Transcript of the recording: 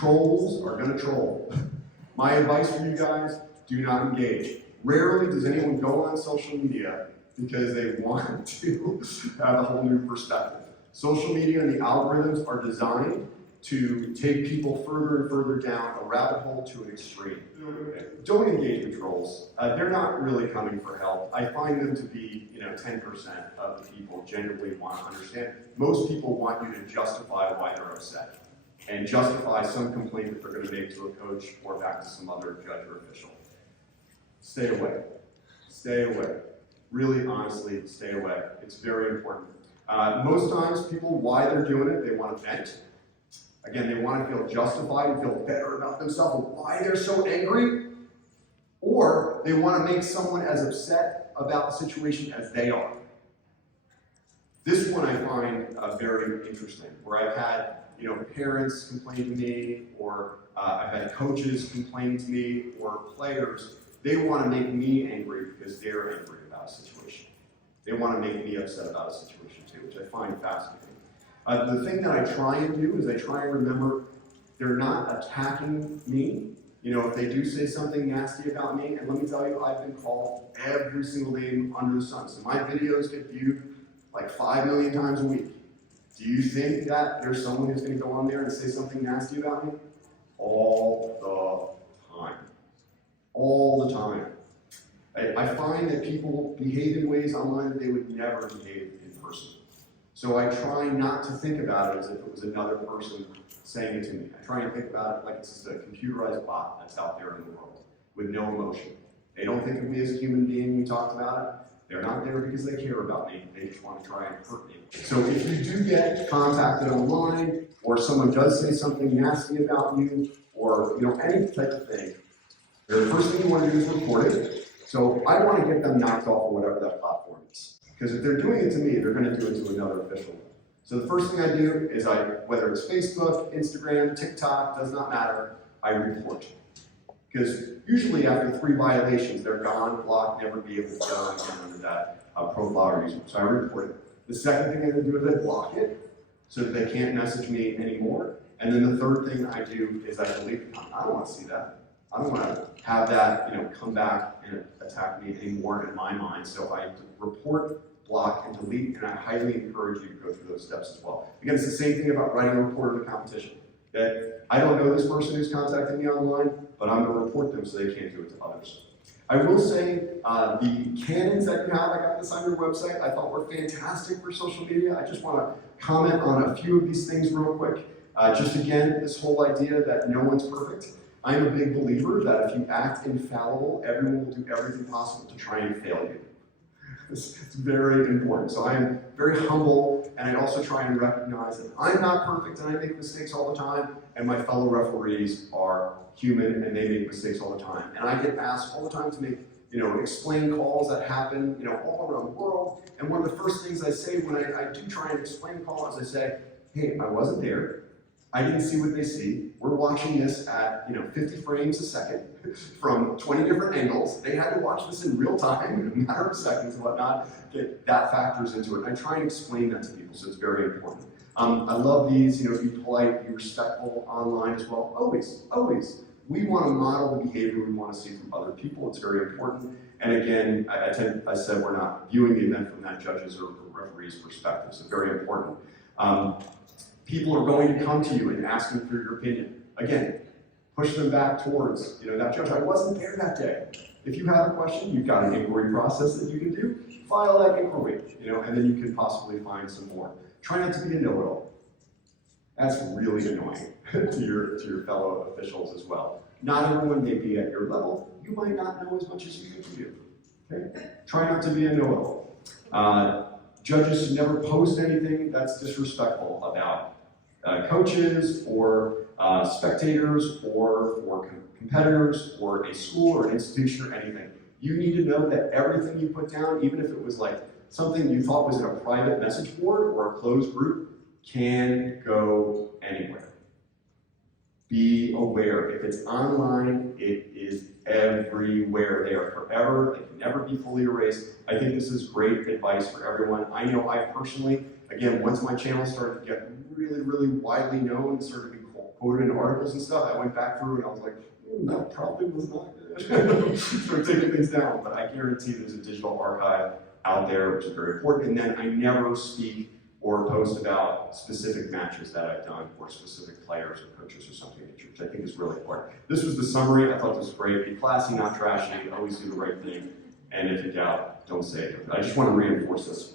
Trolls are going to troll. My advice for you guys, do not engage. Rarely does anyone go on social media because they want to have a whole new perspective. Social media and the algorithms are designed to take people further and further down a rabbit hole to an extreme. Don't engage with trolls. They're not really coming for help. I find them to be, 10% of the people genuinely want to understand. Most people want you to justify why they're upset and justify some complaint that they're going to make to a coach or back to some other judge or official. Stay away. Stay away. Really, honestly, stay away. It's very important. Most times, people, why they're doing it, they want to vent. Again, they want to feel justified and feel better about themselves and why they're so angry. Or they want to make someone as upset about the situation as they are. This one I find very interesting, where I've had parents complain to me, or I've had coaches complain to me, or players. They want to make me angry because they're angry about a situation. They want to make me upset about a situation too, which I find fascinating. The thing that I try and do is I try and remember they're not attacking me. If they do say something nasty about me, and let me tell you, I've been called every single name under the sun. So my videos get viewed like 5 million times a week. Do you think that there's someone who's going to go on there and say something nasty about me? All the time. All the time. I find that people behave in ways online that they would never behave in person. So I try not to think about it as if it was another person saying it to me. I try and think about it like it's just a computerized bot that's out there in the world with no emotion. They don't think of me as a human being. We talked about it. They're not there because they care about me. They just want to try and hurt me. So if you do get contacted online, or someone does say something nasty about you, or any type of thing, the first thing you want to do is report it. So I want to get them knocked off of whatever that platform is. Because if they're doing it to me, they're going to do it to another official. So the first thing I do is whether it's Facebook, Instagram, TikTok, does not matter, I report. Because usually after 3 violations, they're gone, blocked, never be able to get on again under that profile or user. So I report it. The second thing I do is I block it so that they can't message me anymore. And then the third thing I do is I delete the account. I don't want to see that. I don't want to have that come back and attack me anymore in my mind. So I report, block, and delete, and I highly encourage you to go through those steps as well. Again, it's the same thing about writing a report of a competition. Okay? I don't know this person who's contacting me online, but I'm going to report them so they can't do it to others. I will say the cannons that you have, I got this on your website, I thought were fantastic for social media. I just want to comment on a few of these things real quick. Just again, this whole idea that no one's perfect. I'm a big believer that if you act infallible, everyone will do everything possible to try and fail you. It's very important. So I am very humble, and I also try and recognize that I'm not perfect and I make mistakes all the time, and my fellow referees are human and they make mistakes all the time. And I get asked all the time to make, explain calls that happen, all around the world. And one of the first things I say when I do try and explain calls, I say, hey, I wasn't there. I didn't see what they see. We're watching this at 50 frames a second from 20 different angles. They had to watch this in real time, in a matter of seconds and whatnot. That factors into it. I try and explain that to people, so it's very important. I love these, be polite, be respectful online as well. Always, always. We want to model the behavior we want to see from other people. It's very important. And again, I said we're not viewing the event from that judge's or referee's perspective, so very important. People are going to come to you and ask you for your opinion. Again, push them back towards, that judge, I wasn't there that day. If you have a question, you've got an inquiry process that you can do, file that inquiry, and then you can possibly find some more. Try not to be a know-it-all. That's really annoying to your fellow officials as well. Not everyone may be at your level. You might not know as much as you think you do. Okay? Try not to be a know-it-all. Judges should never post anything that's disrespectful about coaches or spectators or for competitors or a school or an institution or anything. You need to know that everything you put down, even if it was like something you thought was in a private message board or a closed group, can go anywhere. Be aware. If it's online, it is everywhere. They are forever. They can never be fully erased. I think this is great advice for everyone. I know I personally, again, once my channel started to get really, really widely known, it started to be quoted in articles and stuff, I went back through and I was like, that probably was not good. Start taking things down, but I guarantee there's a digital archive out there, which is very important. And then I never speak or post about specific matches that I've done or specific players or coaches or something, which I think is really important. This was the summary. I thought this was great. Be classy, not trashy. Always do the right thing. And if in doubt, don't say it. I just want to reinforce this.